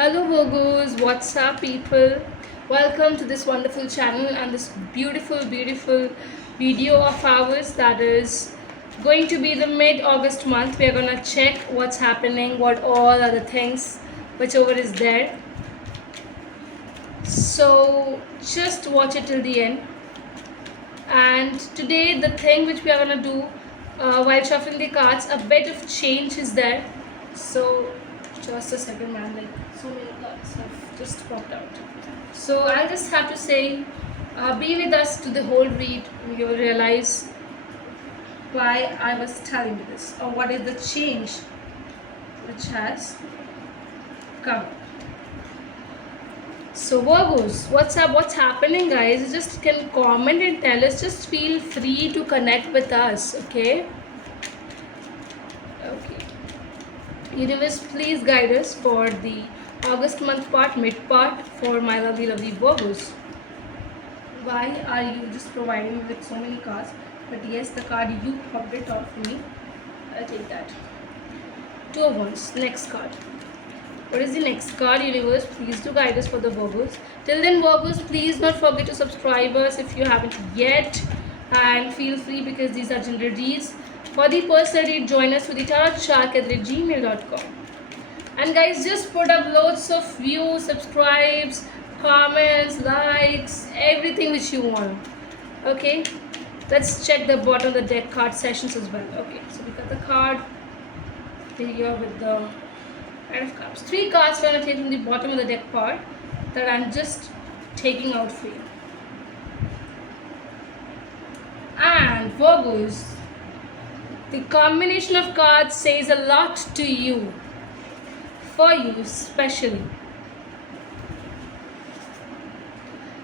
Hello Virgos, what's up people? Welcome to this wonderful channel and this beautiful video of ours that is going to be the mid-August month. We are gonna check what's happening, what all other things, whichever is there. So just watch it till the end. And today the thing which we are gonna do while shuffling the cards, a bit of change is there. So just a second man, like so many cards have just popped out. So I just have to say, be with us to the whole read. You will realize why I was telling you this, or what is the change which has come. So Virgos, what's up? What's happening, guys? Just can comment and tell us. Just feel free to connect with us, okay? Okay. Universe, please guide us for the August month part, mid part for my lovely Virgos. Why are you just providing me with so many cards? But yes, the card you popped it out for me. I'll take that. Two of Wands. Next card. What is the next card, Universe? Please do guide us for the Virgos. Till then, Virgos, please not forget to subscribe us if you haven't yet. And feel free because these are general reads. For the personal read, join us with the tarotshark@gmail.com. And guys, just put up loads of views, subscribes, comments, likes, everything which you want. Okay, let's check the bottom of the deck card sessions as well. Okay, so we got the card here with the Knight of Cups. Three cards we're going to take from the bottom of the deck part that I'm just taking out for you. And Virgos, the combination of cards says a lot to you, for you especially.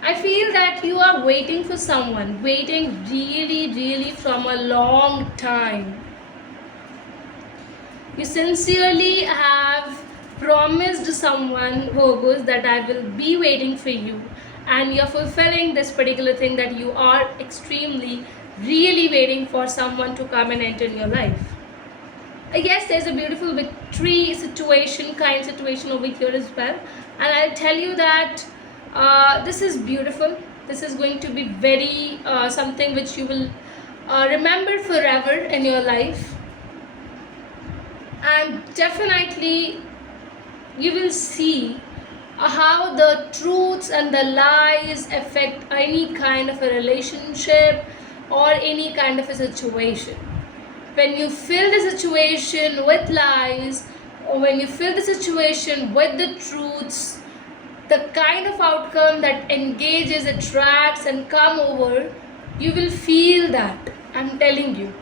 I feel that you are waiting for someone, waiting really from a long time. You sincerely have promised someone, Virgos, that I will be waiting for you, and you're fulfilling this particular thing that you are extremely really waiting for someone to come and enter your life. I guess there's a beautiful victory situation, kind situation over here as well, and I'll tell you that this is beautiful. This is going to be very something which you will remember forever in your life, and definitely you will see how the truths and the lies affect any kind of a relationship or any kind of a situation. When you fill the situation with lies, or when you fill the situation with the truths, the kind of outcome that engages, attracts and come over, you will feel that. I'm telling you.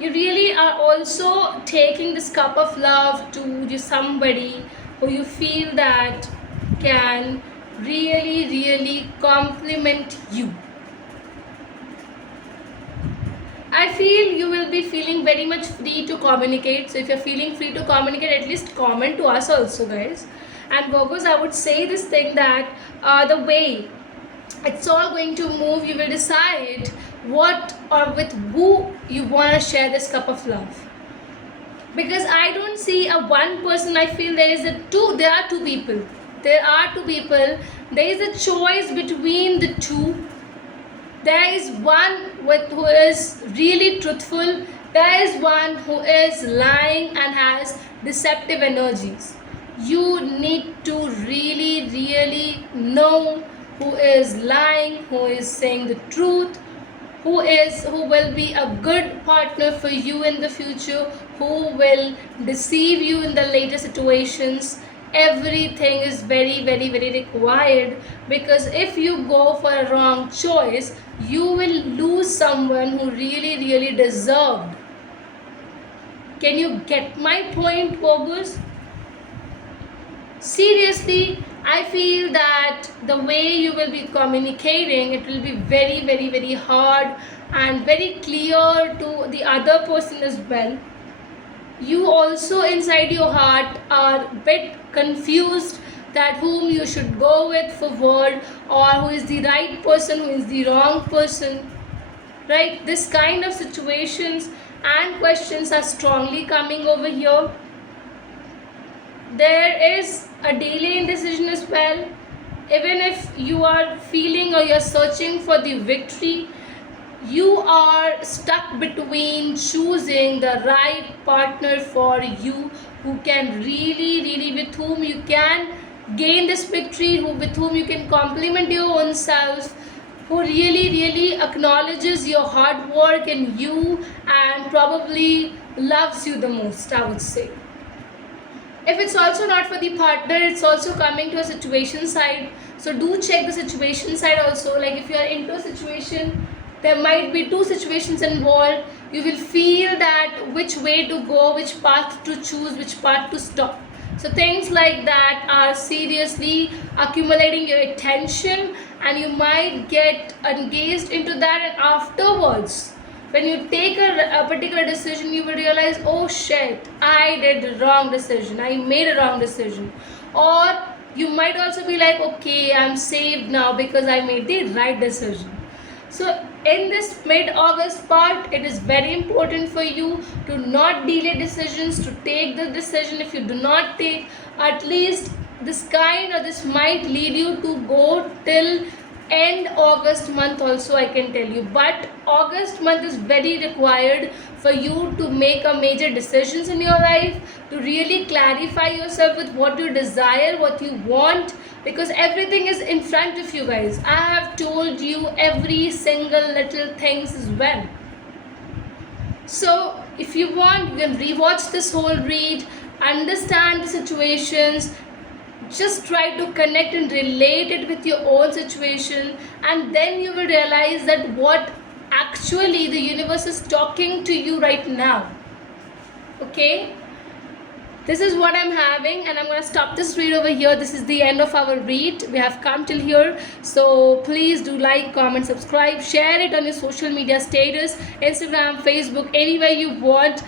You really are also taking this cup of love to somebody who you feel that can really compliment you. I feel you will be feeling very much free to communicate. So if you're feeling free to communicate, at least comment to us also, guys. And Virgos, I would say this thing that the way it's all going to move, you will decide what or with who you want to share this cup of love. Because I don't see a one person. I feel there are two people. There are two people. There is a choice between the two. There is one who is really truthful. There is one who is lying and has deceptive energies. You need to really know who is lying, who is saying the truth, who will be a good partner for you in the future, who will deceive you in the later situations. Everything is very required, because if you go for a wrong choice, you will lose someone who really deserved. Can you get my point, Virgos? Seriously, I feel that the way you will be communicating, it will be very hard and very clear to the other person as well. You also inside your heart are a bit confused that whom you should go with for word, or who is the right person, who is the wrong person, right? This kind of situations and questions are strongly coming over here. there is a delay in decision as well. Even if you are feeling or you're searching for the victory, you are stuck between choosing the right partner for you, who can really with whom you can gain this victory, with whom you can complement your own self, who really acknowledges your hard work and you, and probably loves you the most, I would say. If it's also not for the partner, it's also coming to a situation side. So do check the situation side also. Like if you are into a situation, there might be two situations involved. You will feel that which way to go, which path to choose, which path to stop. So things like that are seriously accumulating your attention, and you might get engaged into that, and afterwards when you take a particular decision, you will realize, oh shit, I did the wrong decision, I made a wrong decision. Or you might also be like, okay, I'm saved now because I made the right decision. So in this mid-August part, it is very important for you to not delay decisions, to take the decision. If you do not take, at least this might lead you to go till end August month also, I can tell you. But August month is very required for you to make a major decisions in your life, to really clarify yourself with what you desire, what you want, because everything is in front of you, guys. I have told you every single little things as well. So if you want, you can rewatch this whole read, understand the situations, just try to connect and relate it with your own situation, and then you will realize that what actually the universe is talking to you right now. Okay, this is what I'm having, and I'm going to stop this read over here. This is the end of our read. We have come till here, so please do like, comment, subscribe, share it on your social media status, Instagram, Facebook, anywhere you want.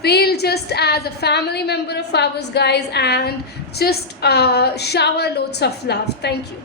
Feel just as a family member of ours, guys, and just shower loads of love. Thank you.